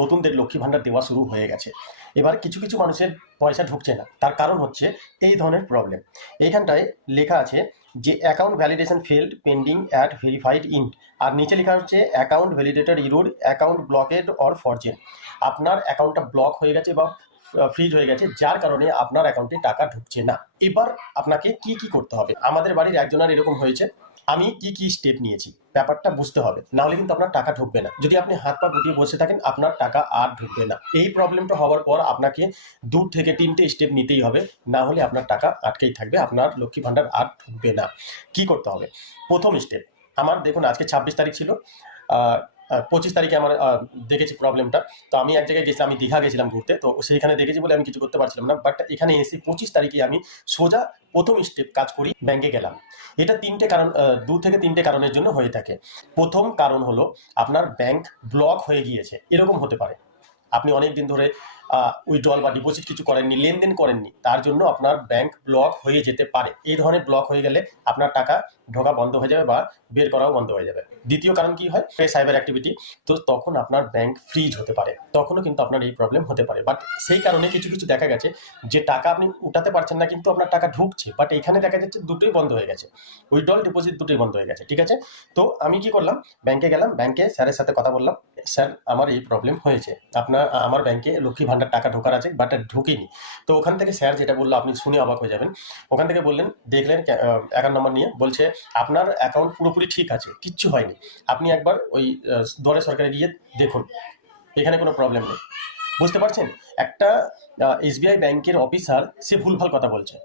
নতুনদের লক্ষ্মী ভাণ্ডার দেওয়া শুরু হয়ে গেছে। এবার কিছু কিছু মানুষের পয়সা ঢুকছে না, তার কারণ হচ্ছে এই ধরনের প্রবলেম। এইখানটায় লেখা আছে যে account validation failed pending at verified in, আর নিচে লেখা হচ্ছে account validator error account blocked or frozen. আপনার অ্যাকাউন্টটা ব্লক হয়ে গেছে বা ফ্রিজ হয়ে গেছে, যার কারণে আপনার অ্যাকাউন্টে টাকা ঢুকছে না। এবার আপনাকে কি কি করতে হবে? আমাদের বাড়ির একজনের এরকম হয়েছে। আমি কি কি স্টেপ নিয়েছি ব্যাপারটা বুঝতে হবে, না হলে কিন্তু আপনার টাকা ঢুকবে না। যদি আপনি হাত পা গুটিয়ে বসে থাকেন, আপনার টাকা আর ঢুকবে না। এই প্রবলেমটা হওয়ার পর আপনাকে 2 থেকে 3টে স্টেপ নিতেই হবে, না হলে আপনার টাকা আটকেই থাকবে, আপনার লক্ষ্মী ভাণ্ডার আর ঢুকবে না। কি করতে হবে? প্রথম স্টেপ, আমার দেখুন আজকে 26 তারিখ ছিল, 25 তারিখে আমার দেখেছি প্রবলেমটা। তো আমি এক জায়গায় গেছিলাম, আমি দীঘা গেছিলাম ঘুরতে, তো সেইখানে দেখেছি বলে আমি কিছু করতে পারছিলাম না। বাট এখানে এসে 25 তারিখে আমি সোজা প্রথম স্টেপ কাজ করি, ব্যাংকে গেলাম। এটা 3টে কারণ, 2 থেকে 3টে কারণের জন্য হয়ে থাকে। প্রথম কারণ হলো আপনার ব্যাংক ব্লক হয়ে গিয়েছে, এরকম হতে পারে। আপনি অনেক দিন ধরে উইথড্রল বা ডিপোজিট কিছু করেননি, লেনদেন করেননি, তার জন্য আপনার ব্যাংক ব্লক হয়ে যেতে পারে। এই ধরনের ব্লক হয়ে গেলে আপনার টাকা ঢোকা বন্ধ হয়ে যাবে বা বের করাও বন্ধ হয়ে যাবে। দ্বিতীয় কারণ কি হয়? Cyber activity. তো তখন আপনার ব্যাংক ফ্রিজ হতে পারে, তখনও কিন্তু আপনার এই প্রবলেম হতে পারে। বাট সেই কারণে কিছু কিছু দেখা গেছে যে টাকা আপনি উঠাতে পারছেন না, কিন্তু আপনার টাকা ঢুকছে, বাট এখানে দেখা যাচ্ছে দুটোই বন্ধ হয়ে গেছে, উইথড্রল ডিপোজিট দুটোই বন্ধ হয়ে গেছে। ঠিক আছে, তো আমি কি করলাম, ব্যাংকে গেলাম, ব্যাংকে স্যারের সাথে কথা বললাম, স্যার আমার এই প্রবলেম হয়েছে, আমার ব্যাংকে লক্ষ্মী ভাণ্ডার টাকা ঢোকার আছে, বাট ঢুকেনি। তো ওখান থেকে স্যার যেটা বললো আপনি শুনে অবাক হয়ে যাবেন। ওখান থেকে বললেন, দেখলেন অ্যাকাউন্ট নাম্বার নিয়ে, বলছে আপনার অ্যাকাউন্ট পুরোপুরি ঠিক আছে, কিচ্ছু হয়নি, আপনি একবার ওই দুয়ারে সরকারে গিয়ে দেখুন, এখানে কোনো প্রবলেম নেই। বুঝতে পারছেন? একটা এসবিআই ব্যাংকের অফিসার সে ভুলভাল কথা বলছে।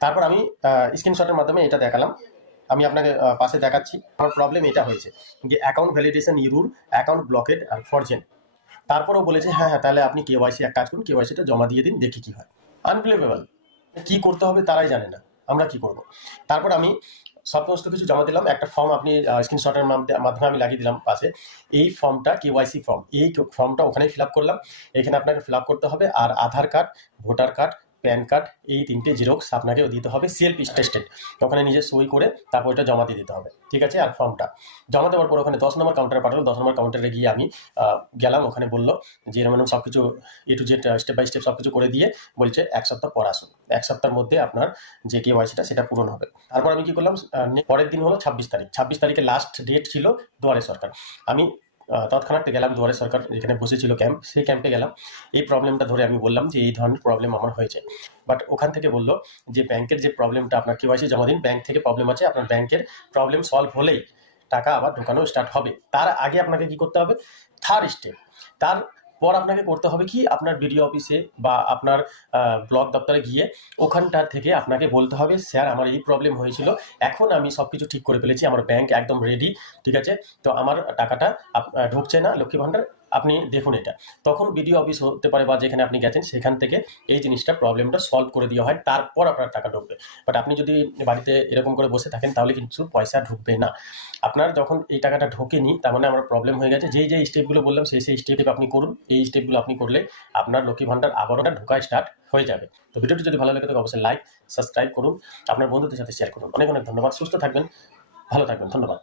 তারপর আমি স্ক্রিনশটের মাধ্যমে এটা দেখালাম, আমি আপনাকে পাশে দেখাচ্ছি। আমার প্রবলেম এটা হয়েছে যে account validation error, account blocked আর ফরজেন। তারপরেও বলেছে হ্যাঁ হ্যাঁ, তাহলে আপনি কেওয়াইসি এক কাজ করুন, কেওয়াইসিটা জমা দিয়ে দিন, দেখি কি হয়। আনবিলিভেবল! কি করতে হবে তারাই জানে না, আমরা কি করব? তারপর আমি সমস্ত কিছু জমা দিলাম। একটা ফর্ম আপনি স্ক্রিনশটের মাধ্যমে আমি লাগিয়ে দিলাম পাশে। এই ফর্মটা কেওয়াইসি ফর্ম, এই ফর্মটা ওখানেই ফিল আপ করলাম। এখানে আপনাকে ফিল আপ করতে হবে, আর Aadhaar card, voter card, PAN card, এই 3টে জেরক্স আপনাকে দিতে হবে, সেলফ স্টেটেড। ওখানে নিজে সই করে তারপর এটা জমা দিয়ে দিতে হবে। ঠিক আছে, আর ফর্মটা জমা দেওয়ার পর ওখানে 10 নম্বর কাউন্টারে পাঠালো। 10 নম্বর কাউন্টারে গিয়ে আমি গেলাম, ওখানে বললো যে এরকম সব কিছু A to Z step by step সব কিছু করে দিয়ে বলছে 1 সপ্তাহ পর আসুন, 1 সপ্তাহের মধ্যে আপনার যে কেওয়াইসিটা সেটা পূরণ হবে। তারপর আমি কি করলাম, পরের দিন হলো 26 তারিখ। 26 তারিখে লাস্ট ডেট ছিল দুয়ারে সরকার। আমি তৎক্ষণাৎ গেলাম দুয়ারে সরকার, যেখানে বসেছিল ক্যাম্প, সেই ক্যাম্পে গেলাম। এই প্রবলেমটা ধরে আমি বললাম যে এই ধরনের প্রবলেম আমার হয়েছে। বাট ওখান থেকে বললো যে ব্যাংকের যে প্রবলেমটা, আপনার কেওয়াইসি জমা দিন, ব্যাংক থেকে প্রবলেম আছে, আপনার ব্যাংকের প্রবলেম সলভ হলেই টাকা আবার ঢোকানো স্টার্ট হবে। তার আগে আপনাকে কি করতে হবে? Third step. তারপর আপনাকে করতে হবে কি, আপনার বিডিও অফিসে বা আপনার ব্লক দপ্তরে গিয়ে ওখানটা থেকে আপনাকে বলতে হবে, স্যার আমার এই প্রবলেম হয়েছিল, এখন আমি সব কিছু ঠিক করে ফেলেছি, আমার ব্যাংক একদম রেডি, ঠিক আছে, তো আমার টাকাটা ঢুকছে না লক্ষ্মী ভাণ্ডার, আপনি দেখুন এটা। তখন বিডিও অফিস হতে পারে বা যেখানে আপনি গেছেন সেখান থেকে এই জিনিসটা, প্রবলেমটা সলভ করে দেওয়া হয়, তারপর আপনার টাকা ঢুকবে। বাট আপনি যদি বাড়িতে এরকম করে বসে থাকেন তাহলে কিন্তু পয়সা ঢুকবে না। আপনার যখন এই টাকাটা ঢোকেনি, তার মানে আমার প্রবলেম হয়ে গেছে। যেই স্টেপগুলো বললাম সেই স্টেপ আপনি করুন। এই স্টেপগুলো আপনি করলে আপনার লক্ষ্মী ভাণ্ডার আবারও ঢোকা স্টার্ট হয়ে যাবে। তো ভিডিওটি যদি ভালো লাগে তাহলে অবশ্যই লাইক, সাবস্ক্রাইব করুন, আপনার বন্ধুদের সাথে শেয়ার করুন। অনেক অনেক ধন্যবাদ। সুস্থ থাকবেন, ভালো থাকবেন, ধন্যবাদ।